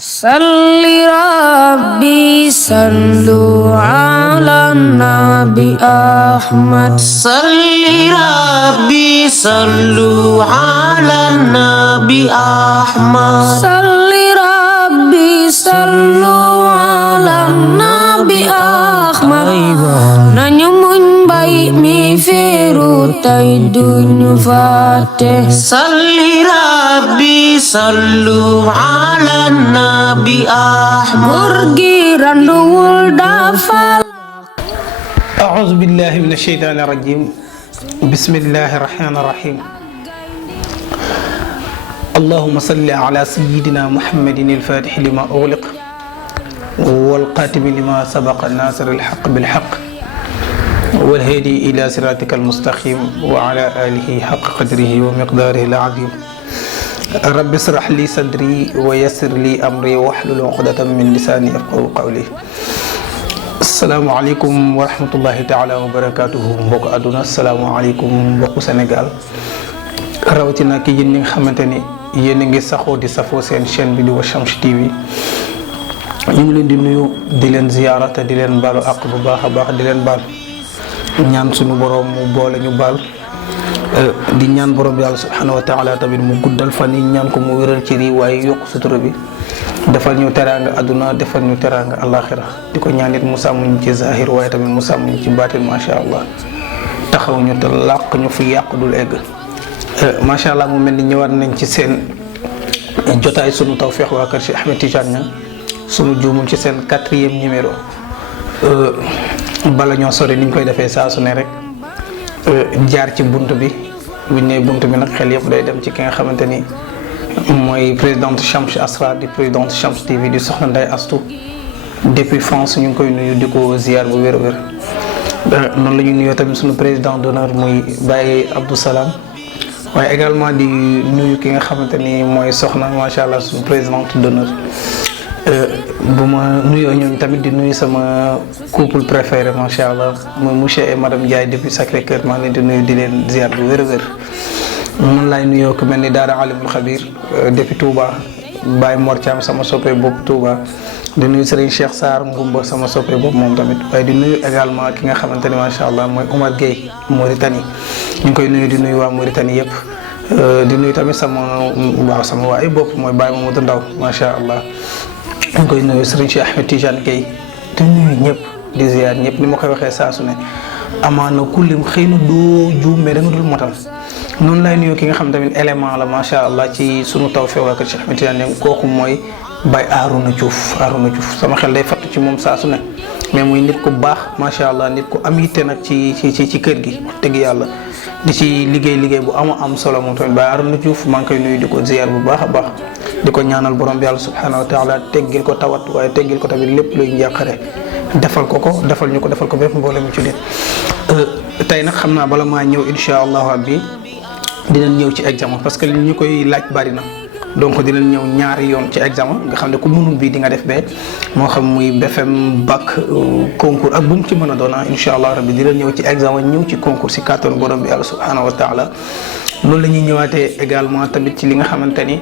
Salli Rabbi sallu ala Nabi Ahmad. Salli Rabbi sallu ala Nabi Ahmad. Salli Rabbi sallu ala Nabi Ahmad. Nañu muñ bay mi feeru tay duñu fàtte. Salli Rabbi sallu ala Nabi Ahmad. Góor gi randuwul dafal. أعوذ بالله من الشيطان الرجيم بسم الله الرحمن الرحيم اللهم صل على سيدنا محمد الفاتح لما أغلق والقاتم لما سبق الناصر الحق بالحق والهادي إلى صراطك المستقيم وعلى آله حق قدره ومقداره العظيم رب اشرح لي صدري ويسر لي أمري واحلل عقدة من لساني يفقهوا قولي asalaamaaleykum wa rahmatullahi taala wa barakaatuhu mbokk àdduna asalaamaaleykum mbokku Sénégal rawatina ki yéen ñi nga xamante ni yéen a ngi saxoo di safoo seen chaîne bi di Washamsi TV ñu ngi leen di nuyu di leen ziyaara te di leen baalu àq bu baax a baax di leen baal ñaan suñu borom mu boole ñu baal di ñaan borom bi yàlla subhanahu wa taala tamit mu guddal fan yi ñaan ko mu wéral ci rii waaye yokk sutura bi defal ñu teraanga àdduna defal ñu teraanga àllaaxira di ko ñaan it mu sàmm ñu ci zahir waaye tamit mu sàmm ñu ci baatin macha allah taxaw ñu te làq ñu fu yàq dul egg macha allah mu mel ni ñëwaat nañ ci seen jotaay sunu tawfeex waa kër Cheikh Ahmed Tidiane Niang sunu juumul ci seen 4e numéro bala ñoo sori ni ñu koy defee saa su ne rek jaar ci bunt bi buñ ne bunt bi nag xel yëpp day dem ci ki nga xamante ni mooy présidente Chamsi Asrar di présidente Chamsi TV di soxna Ndeye Astou depuis France ñu ngi koy nuyu di ko ziar bu wér a wér noonu la ñuy nuyoo tamit suñu président d'honneur muy Baye Abdou Salam waaye également di nuyu ki nga xamante ni mooy soxna macha allah suñu présidente d'honneur bu ma nuyoo ñooñu tamit di nuyu sama couple préféré macha allah muy monsieur et madame Ndiaye depuis Sacré-Cœur maa leen di nuyu di leen ziar bu wér a wér. noonu laay nuyoo ku mel ni Daara Alimul Xabir depuis Touba Baye Mor Thiam sama soppe bopp Touba di nuyu Serigne Cheikh Sarr Ngumba sama soppe bopp moom tamit waaye di nuyu également ki nga xamante ne macha allah mooy Omar Gueye Mauritanie ñu ngi koy nuyu di nuyu waa Mauritanie yëpp di nuyu tamit sama waay bopp mooy Baye Mamadou Ndaw macha allah ñu ngi koy nuyu Serigne Cheikh Ahmed Tidiane Gueye di nuyu ñëpp di ziar ñëpp ni ma koy waxee saa su ne amaana kullim xëy na doo juum mais da nga dul motal. noonu lay nuyoo ki nga xam tamit élément la macha allah ci sunu tawfeex waa kër Cheikh Ahmed Tidiane Niang kooku mooy Baye Arouna Diouf sama xel day fattu ci moom saa su ne mais muy nit ku baax macha allah nit ku am yitte nag ci kër gi wax dëgg yàlla di ci liggéey bu am solo moom tamit Baye Arouna Diouf maa ngi koy nuyu di ko ziar bu baax a baax di ko ñaanal borom bi yàlla subhanahu wa taala teggil ko tawat waaye teggil ko tamit lépp luy njàqare defal ko defal ñu ko defal ko bépp mboolem ci nit tey nag xam naa bala maa ñëw incha allah rabbi dinañ ñëw ci examen parce que li ñu koy laaj bari na donc dinañ ñëw ñaari yoon ci examen nga xam ne ku mënul bii di nga def bee moo xam muy BFM bac concours ak bu mu ci mën a doon incha allah rabbi dinañ ñëw ci examen ñëw ci concours si kàttanu borom bi yàlla subhanahu wa taala loolu la ñuy ñëwaatee également tamit ci li nga xamante ni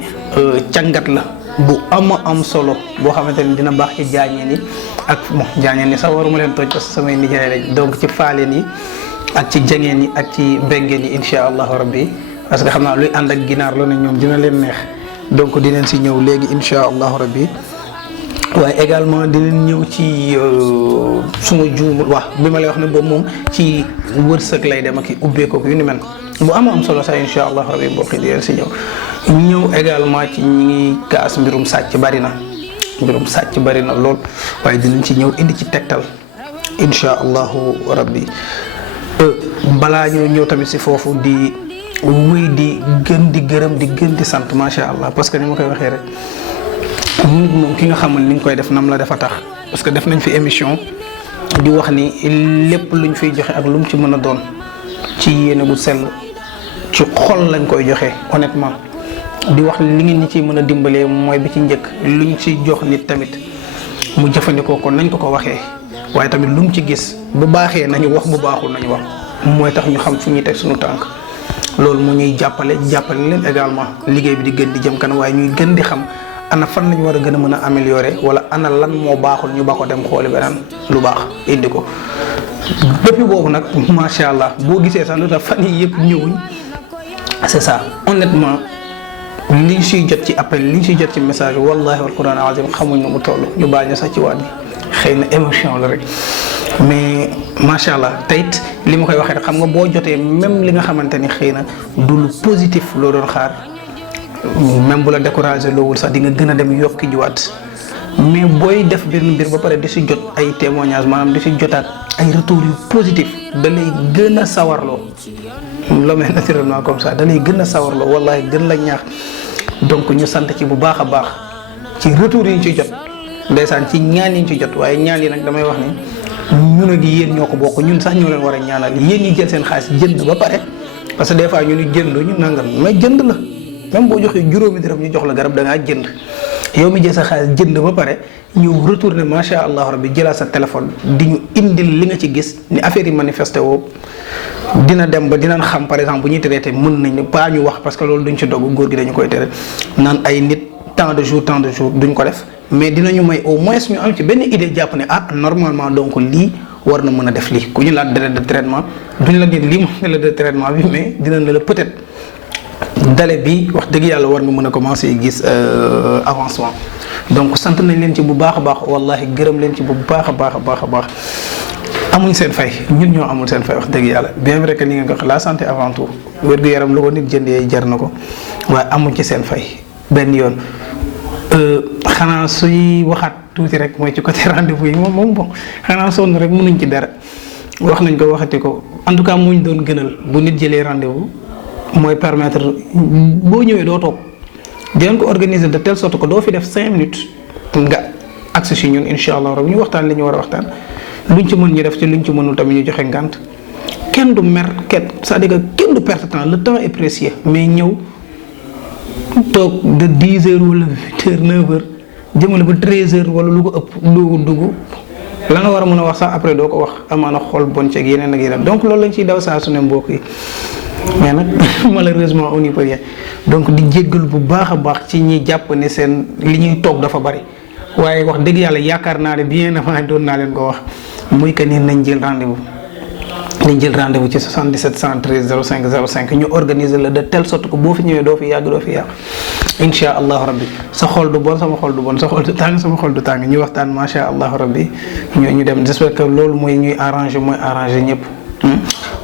càngat la bu am solo boo xamante ni dina baax ci jaañeen yi ak jaañeen yi sax waruma leen toj parce que samay nijaay rek donc ci faaleen yi ak ci jangeen yi ak ci mbengeen yi incha allahu rabbi parce que xam naa luy ànd ak ginaar la ne ñoom dina leen neex donc dinañ si ñëw léegi incha allahu rabbi waaye également dinañ ñëw ci suma juumul wax bi ma lay wax ne boobu moom ci wërsëg lay dem ak ubbeekook yu ni mel bu am solo sax incha allahu rabbi mbokk yi dinañ si ñëw également ci ñi ngi kaas mbirum sàcc bari na lool waaye dinañ ci ñëw indi ci tegtal incha allahu rabbi balaa ñoo ñëw tamit si foofu di wéy di gën di gërëm di gën di sant macha allah parce que ni ma koy waxee rek nit moom ki nga xamul ni nga koy def nam la dafa tax parce que def nañ fi émission di wax ni lépp luñ fiy joxe ak lu mu ci mën a doon ci yéene bu sell ci xol lañ koy joxe honnêtement di wax li ngeen ñi ciy mën a dimbalee mooy bi ci njëkk luñ ci jox nit tamit mu jëfandikoo ko nañ ko waxee waaye tamit lu mu ci gis bu baaxee nañu wax bu baaxul nañu wax mooy tax ñu xam fu ñuy teg suñu tànk loolu mu ñuy jàppale leen également liggéey bi di gën di jëm kanam waaye ñuy gën di xam ana fan lañu war a gën a mën a améliorer wala ana lan moo baaxul ñu ba ko dem xooli beneen lu baax indi ko. depuis boobu nag macha allah boo gisee sax lu tax fan yii yëpp ñëwuñ c'est ça honnêtement liñ siy jot ci appel liñ siy jot ci message wallahi wal quran azim xamuñ nu mu toll ñu baal ñu sax ci waat bi xëy na émotion la rek mais macha allah teyit li ma koy waxee rek xam nga boo jotee même li nga xamante ni xëy na du lu positif loo doon xaar même bu la découragé loowul sax di nga gën a dem yokki jiwaat mais booy def benn mbir ba pare di si jot ay témoignages maanaam di si jotaat ay retours yu positif da lay gën a sawarloo l'homme est naturellement comme ça da lay gën a sawarloo wallahi gën la ñaax donc ñu sant ci bu baax a baax ci retours yi ñu ci jot ndeysaan ci ñaan yi ñu ci jot waaye ñaan yi nag damay wax ni ñun ak yéen ñoo ko bokk ñun sax ñoo leen war a ñaanal yéen ñi jël seen xaalis jënd ba pare parce que des fois ñu ni jëndu ñu nangal mais jënd la même boo joxee juróomi dërëm ñu jox la garab da ngaa jënd yow mi jël sa xaalis jënd ba pare ñu retourné macha allah rabbi jëlaat sa téléphone di ñu indil li nga ci gis ni affaire yi manifesté woo dina dem ba dinañ xam par exemple bu ñuy traité mën nañ pas ñu wax parce que loolu duñ ci dogg góor gi dañu koy tere naan ay nit tant de jours duñ ko def mais dinañu may au moins ñu am ci benn idée jàpp ne normalement donc lii war na mën a def lii ku ñu laaj délai de traitement duñ la nit lii moom délai de traitement bi mais dinañ la peut-être délai bi wax dëgg yàlla war nga mën a commencer gis avancement donc sant nañ leen ci bu baax a baax wallahi gërëm leen ci bu baax a baax a baax a baax amuñ seen fay ñun ñoo amul seen fay wax dëgg yàlla bien vrai que ni nga ko wax la santé avant tout wér-gu-yaram lu ko nit jëndee jar na ko waaye amuñ ci seen fay benn yoon xanaa suy waxaat tuuti rek mooy ci côté rendez-vous yi moom bon xanaa sonn rek mënuñ ci dara wax nañ ko waxati ko en tout cas muñ doon gënal bu nit jëlee rendez-vous mooy permettre boo ñëwee doo toog dinañ ko organiser de telle sorte que doo fi def 5 minutes nga agsi si ñun incha allah rabi ñu waxtaan li ñu war a waxtaan luñ ci mën ñu def ci luñ ci mënul tamit ñu joxe ngànt kenn du mer c'est-à-dire que kenn du perte temps le temps est précieux mais ñëw toog de 10 heures wala 8 heures 9 heures jëmale ba 13 heures wala lu ko ëpp doogu dugg la nga war a mën a wax sax après doo ko wax amaana xool bon ceeg yeneen ak yeneen donc loolu lañ ciy daw saa su ne mbokk yi mais nag malheureusement on n'y peut rien donc di jéggal bu baax a baax ci ñi jàpp ne seen li ñuy toog dafa bari waaye wax dëgg yàlla yaakaar naa ne bien avant doon naa leen ko wax muy que ni nañ jël rendez-vous ci 77 113 05 05 ñu organiser la de telle sorte que boo fi ñëwee doo fi yàgg insha allahu rabbi sa xol du bon sama xol du bon sa xol du tàng sama xol du tàng ñu waxtaan macha allahu rabbi ñu dem j'espère que loolu mooy ñuy arranger ñëpp.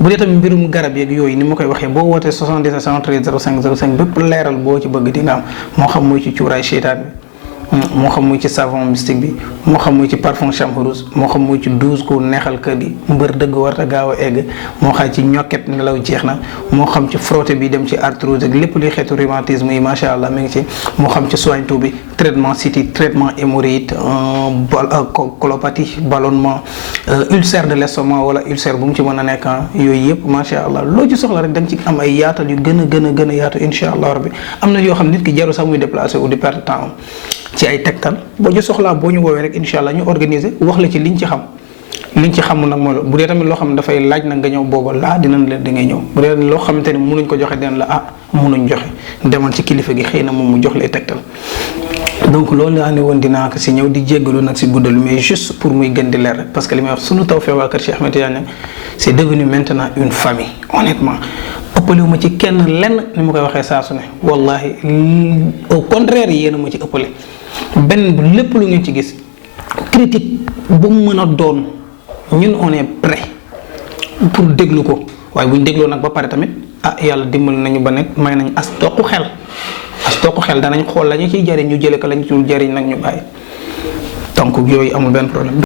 bu dee tamit mbirum garab yeeg yooyu ni ma koy waxee boo wootee 77 113 05 05 bépp leeral boo ci bëgg dina am moo xam muy ci cuuraay seytaan bi moo xam muy ci savon mystique bi moo xam muy ci parfum champouse moo xam muy ci 12 ku neexal kër gi mbër dëgg warta gaaw a egg moo xam ci ñokket nelaw jeex na moo xam ci frotté bi dem ci arthrose ak lépp luy xeetu rhumatisme yi macha allah mi ngi ci moo xam ci soigne tout bi traitement cystite traitement hémorroïde colopathie ballonnement ulcère de l'estomac wala ulcère bu mu ci mën a nekk yooyu yëpp macha allah loo ci soxla rek da nga ci am ay yaatal yu gën a yaatu incha allah rabbi am na yoo xam nit ki jaru sax muy déplacé ou di perte temps ci ay tegtal boo ñu soxlaa boo ñu woowee rek incha allah ñu organiser wax la ci liñ ci xamul nag mooy bu dee tamit loo xam ne dafay laaj nag nga ñëw booba dinañ leen da ngay ñëw bu dee loo xamante ne mënuñ ko joxe dinañ la mënuñ joxe demal ci kilifa gi xëy na moom mu jox lay tegtal. donc loolu laa ne woon dinaa ko si ñëw di jéggalu nag si guddalu mais juste pour muy gën di leer rek parce que li may wax sunu Tawfekh waa kër Cheikh Ahmed Tidiane c'est devenu maintenant une famille honnêtement. ëppalewu ma ci kenn lenn ni ma koy waxee saa su ne wallahi au contraire yéen a ma ci ëppale benn lépp lu ngeen ci gis critique bu mu mën a doon ñun on est prêt pour déglu ko waaye bu ñu dégloo nag ba pare tamit yàlla dimbali nañu ba nekk may nañ as toq xel danañ xool la ñu ciy jariñ ñu jëlee ko la ñu ciy jariñ nag ñu bàyyi donc yooyu amul benn problème